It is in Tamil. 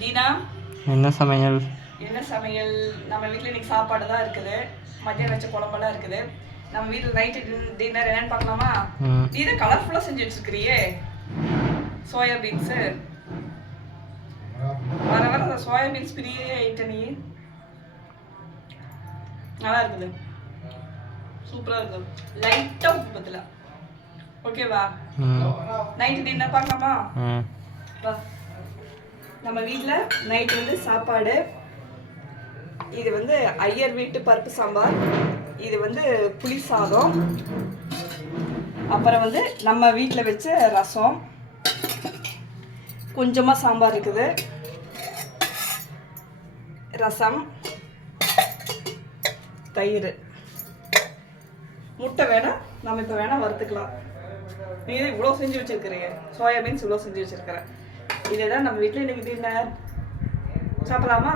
தீனா என்ன சமையல்? என்ன சமையல்? நம்ம வீட்டில் இன்னைக்கு சாப்பாடு தான் இருக்குது. மதியம் வச்ச குழம்பெல்லாம் இருக்குது. நம்ம வீட்டில் நைட்டு டின்னர் என்னன்னு பார்க்கலாமா? நீ தான் கலர்ஃபுல்லாக செஞ்சு வச்சுருக்கிறியே சோயாபீன்ஸு. வர வர அந்த சோயாபீன்ஸ் பிரியே ஆயிட்ட நீ. நல்லா இருக்குது, சூப்பராக இருக்குது. லைட்டாக உப்பு பத்தல. ஓகேவா? நைட்டு டின்னர் பார்க்கலாமா? வா. நம்ம வீட்டில் நைட்டு வந்து சாப்பாடு. இது வந்து ஐயர் வீட்டு பருப்பு சாம்பார், இது வந்து புளி சாதம், அப்புறம் வந்து நம்ம வீட்டில் வச்ச ரசம், கொஞ்சமாக சாம்பார் இருக்குது, ரசம், தயிர், முட்டை வேணாம், நம்ம இப்போ வேணால் வறுத்துக்கலாம். நீ இவ்வளோ செஞ்சு வச்சுருக்கிறீங்க, சோயாபீன்ஸ் இவ்வளோ செஞ்சு வச்சுருக்கிறேன். இதுதான் நம்ம வீட்டில் இன்னைக்கு டின்னர். சாப்பிடலாமா?